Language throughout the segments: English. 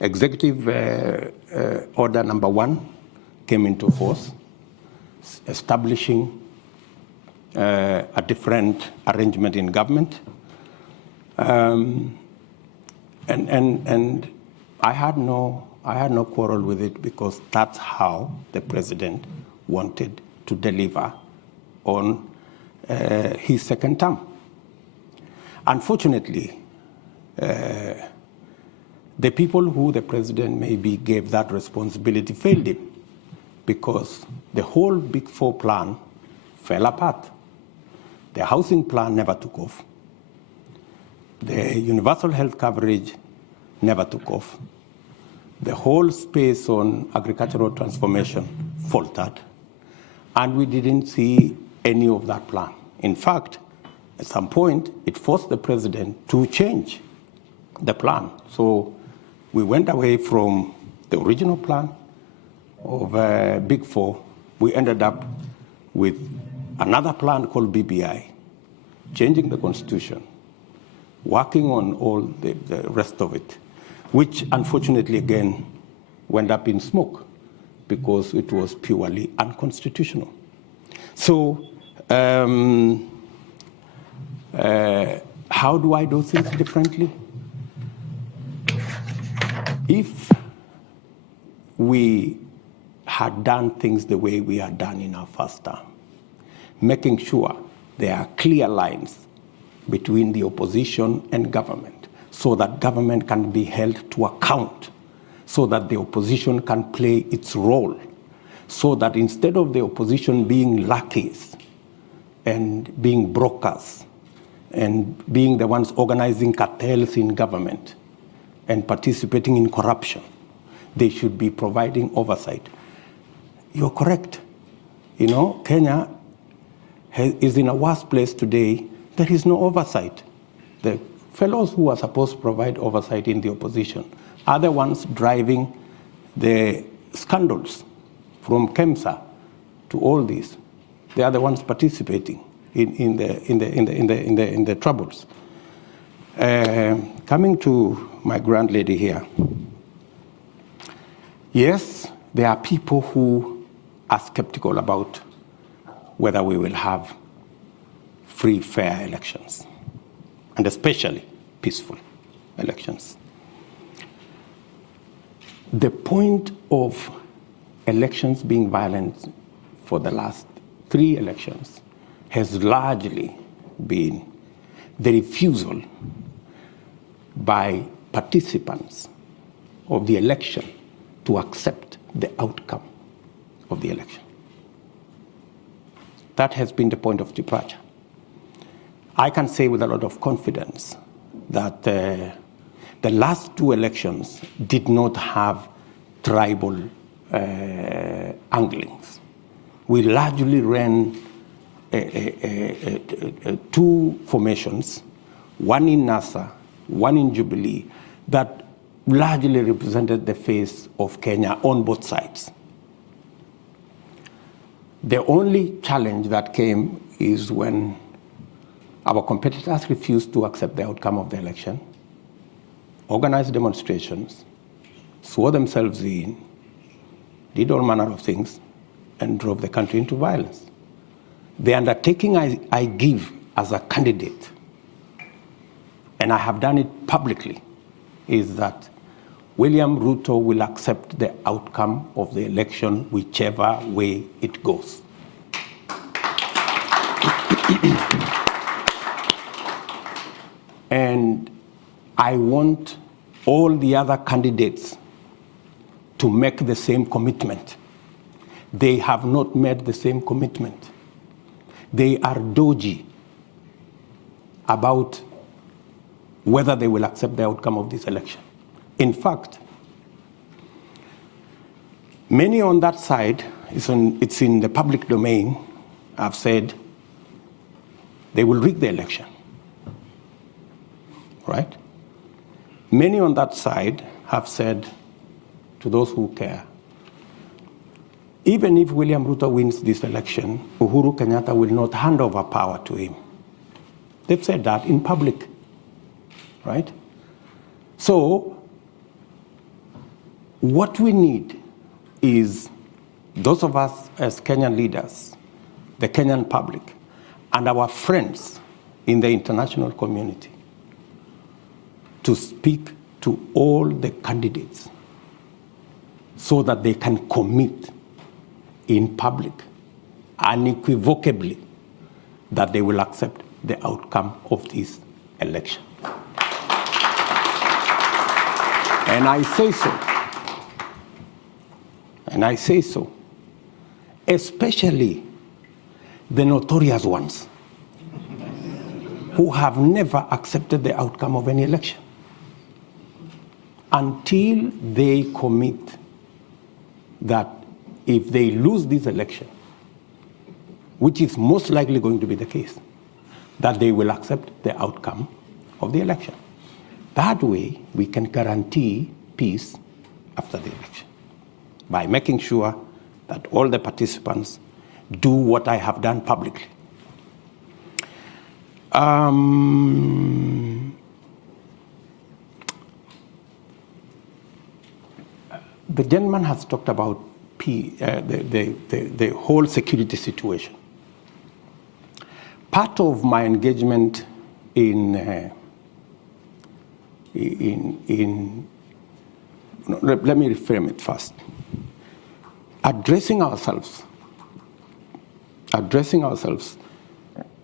Executive Order number 1 came into force, establishing a different arrangement in government. And I had no quarrel with it, because that's how the president wanted to deliver on his second term. Unfortunately, the people who the president maybe gave that responsibility failed him, because the whole Big Four plan fell apart. The housing plan never took off. The universal health coverage never took off. The whole space on agricultural transformation faltered. And we didn't see any of that plan. In fact, at some point, it forced the president to change the plan. So we went away from the original plan of Big Four. We ended up with another plan called BBI, changing the constitution, working on all the rest of it, which unfortunately again went up in smoke because it was purely unconstitutional. So how do I do things differently? If we had done things the way we had done in our first term, making sure there are clear lines between the opposition and government, so that government can be held to account, so that the opposition can play its role, so that instead of the opposition being lackeys and being brokers and being the ones organizing cartels in government and participating in corruption, they should be providing oversight. You're correct. You know, Kenya is in a worse place today. There is no oversight. The fellows who are supposed to provide oversight in the opposition are the ones driving the scandals, from KEMSA to all these. They are the ones participating in the troubles. Coming to my grand lady here, yes, there are people who are skeptical about whether we will have free, fair elections, and especially peaceful elections. The point of elections being violent for the last 3 elections has largely been the refusal by participants of the election to accept the outcome of the election. That has been the point of departure. I can say with a lot of confidence that the last 2 elections did not have tribal anglings. We largely ran 2 formations, one in NASA, one in Jubilee, that largely represented the face of Kenya on both sides. The only challenge that came is when our competitors refused to accept the outcome of the election, organized demonstrations, swore themselves in, did all manner of things, and drove the country into violence. The undertaking I give as a candidate, and I have done it publicly, is that William Ruto will accept the outcome of the election whichever way it goes. And I want all the other candidates to make the same commitment. They have not made the same commitment. They are dodgy about whether they will accept the outcome of this election. In fact, many on that side, it's in the public domain, have said they will rig the election, right? Many on that side have said to those who care, even if William Ruto wins this election, Uhuru Kenyatta will not hand over power to him. They've said that in public, right? So what we need is those of us as Kenyan leaders, the Kenyan public, and our friends in the international community to speak to all the candidates so that they can commit in public unequivocally that they will accept the outcome of this election. And I say so, especially the notorious ones who have never accepted the outcome of any election until they commit that if they lose this election, which is most likely going to be the case, that they will accept the outcome of the election. That way, we can guarantee peace after the election by making sure that all the participants do what I have done publicly. The gentleman has talked about the whole security situation. Part of my engagement let me reframe it first. Addressing ourselves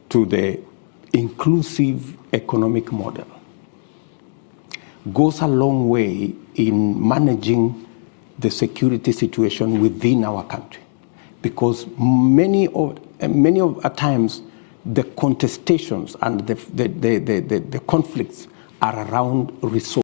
to the inclusive economic model goes a long way in managing the security situation within our country, because many of times the contestations and the conflicts are around resources.